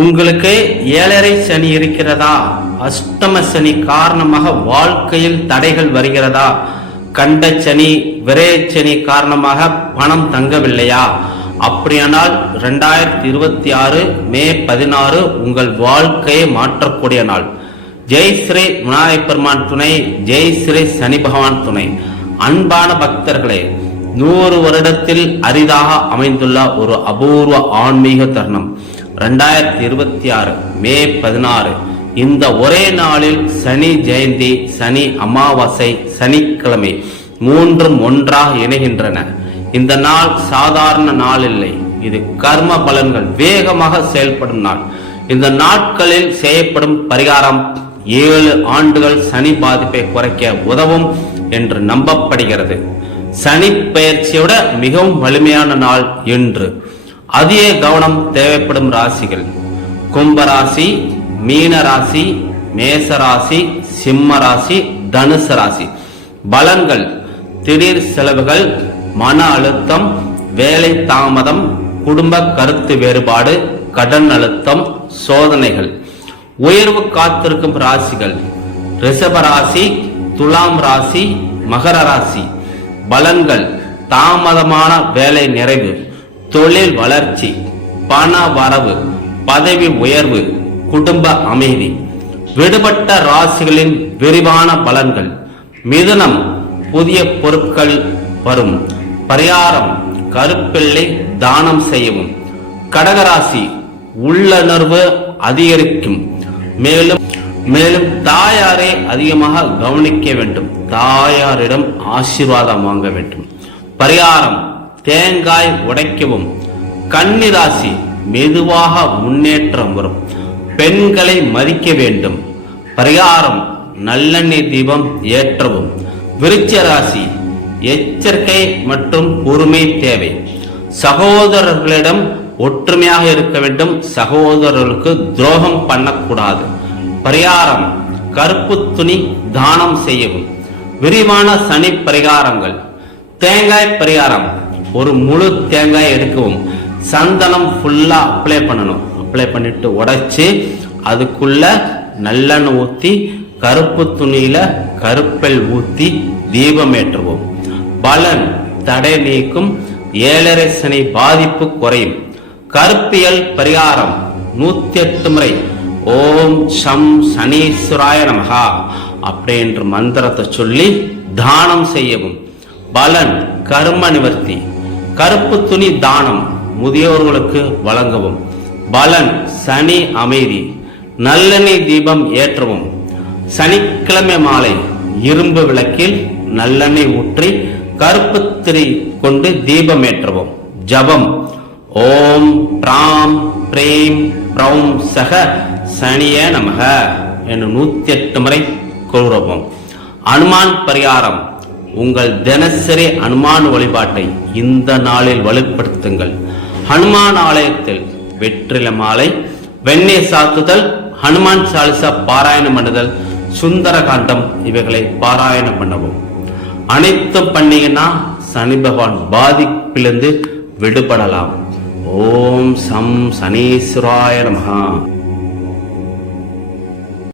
உங்களுக்கு 7.5 சனி இருக்கிறதா? அஷ்டம சனி காரணமாக வாழ்க்கையில் தடைகள் வருகிறதா? கண்ட சனி விரயச்சனி காரணமாக பணம் தங்கவில்லையா? அப்படியானால் 2026 மே 16 உங்கள் வாழ்க்கையை மாற்றக்கூடிய நாள். ஜெய் ஸ்ரீ விநாயகப் பெருமான் துணை, ஜெய் ஸ்ரீ சனி பகவான் துணை. அன்பான பக்தர்களே, 100 வருடத்தில் அரிதாக அமைந்துள்ள ஒரு அபூர்வ ஆன்மீக தருணம் 2026 மே 16. இந்த ஒரே நாளில் சனி ஜெயந்தி, சனி அமாவாசை, சனிக்கிழமை மூன்றும் ஒன்றாக இணைகின்றன. இந்த நாள் சாதாரண நாள் இல்லை, இது கர்ம பலன்கள் வேகமாக செயல்படும் நாள். இந்த நாட்களில் செய்யப்படும் பரிகாரம் 7 ஆண்டுகள் சனி பாதிப்பை குறைக்க உதவும் என்று நம்பப்படுகிறது. சனி பெயர்ச்சியோட மிகவும் வலிமையான நாள் என்று. அதிக கவனம் தேவைப்படும் ராசிகள்: கும்பராசி, மீன ராசி, மேச ராசி, சிம்ம ராசி, தனுசு ராசி. பலன்கள்: திடீர் செலவுகள், மன அழுத்தம், வேலை தாமதம், குடும்ப கருத்து வேறுபாடு, கடன் அழுத்தம், சோதனைகள். உயர்வு காத்திருக்கும் ராசிகள்: ரிஷப ராசி, துலாம் ராசி, மகர ராசி. பலன்கள்: தாமதமான வேலை நிறைவு, தொழில் வளர்ச்சி, பண வரவு, பதவி உயர்வு, குடும்ப அமைதி. விடுபட்ட ராசிகளின் விரிவான பலன்கள்: மிதுனம், புதிய பொருட்கள் வரும். பரிகாரம்: கருப்பிள்ளை தானம் செய்யவும். கடகராசி, உள்ளுணர்வு அதிகரிக்கும். மேலும் தாயாரை அதிகமாக கவனிக்க வேண்டும். தாயாரிடம் ஆசீர்வாதம் வாங்க வேண்டும். பரிகாரம்: தேங்காய் உடைக்கவும். கன்னிராசி, மெதுவாக முன்னேற்றம் வரும். பெண்களை மதிக்க வேண்டும். பரிகாரம்: நல்லெண்ணெய் தீபம் ஏற்றவும். விருச்சிக ராசி, எச்சரிக்கை மற்றும் பொறுமை தேவை. சகோதரர்களிடம் ஒற்றுமையாக இருக்க வேண்டும். சகோதரர்களுக்கு துரோகம் பண்ணக்கூடாது. பரிகாரம்: கருப்பு துணி தானம் செய்யவும். விரிவான சனி பரிகாரங்கள்: தேங்காய் பரிகாரம்: ஒரு முழு தேங்காய் எடுக்கவும். சந்தனம் ஃபுல்லா அப்ளை பண்ணணும். அப்ளை பண்ணிட்டு உடைச்சு அதுக்குள்ள நல்லெண்ணெய் ஊத்தி கருப்பு துணியில கருப்பெல் ஊத்தி தீபம் ஏற்றுவோம். பலன்: தடை நீக்கும். 7.5 சனி பாதிப்பு குறையும். கருப்பியல் பரிகாரம்: 108 முறை ஓம் சம் சனீஸ்வராய நமஹா அப்படின்ற மந்திரத்தை சொல்லி தானம் செய்யவும். பலன்: கர்ம நிவர்த்தி. கருப்பு துணி தானம் முதியோர்களுக்கு வழங்கவும். பலன்: சனி அமைதி. நல்லெண்ணெய் தீபம் ஏற்றவும். சனிக்கிழமை மாலை இரும்பு விளக்கில் நல்லெண்ணெய் ஊற்றி கருப்பு திரி கொண்டு தீபம் ஏற்றவும். ஜபம்: ஓம் பிராம் பிரேம் பிரௌம் சக சனிய நமக என்று 108 முறை கூறுவோம். அனுமான் பரிகாரம்: உங்கள் தினசரி அனுமான் வழிபாட்டை இந்த நாளில் வலுப்படுத்துங்கள். ஹனுமான் ஆலயத்தில் வெற்றிலை மாலை, வெண்ணெய் சாத்துதல், ஹனுமான் சாலிசா பாராயணம் பண்ணுதல், சுந்தரகாண்டம் இவைகளை பாராயணம் பண்ணவும். அனைத்தும் பண்ணீங்கன்னா சனி பகவான் பாதிப்பிலிருந்து விடுபடலாம். ஓம் சம் சனீஸ்வராய நமஹா.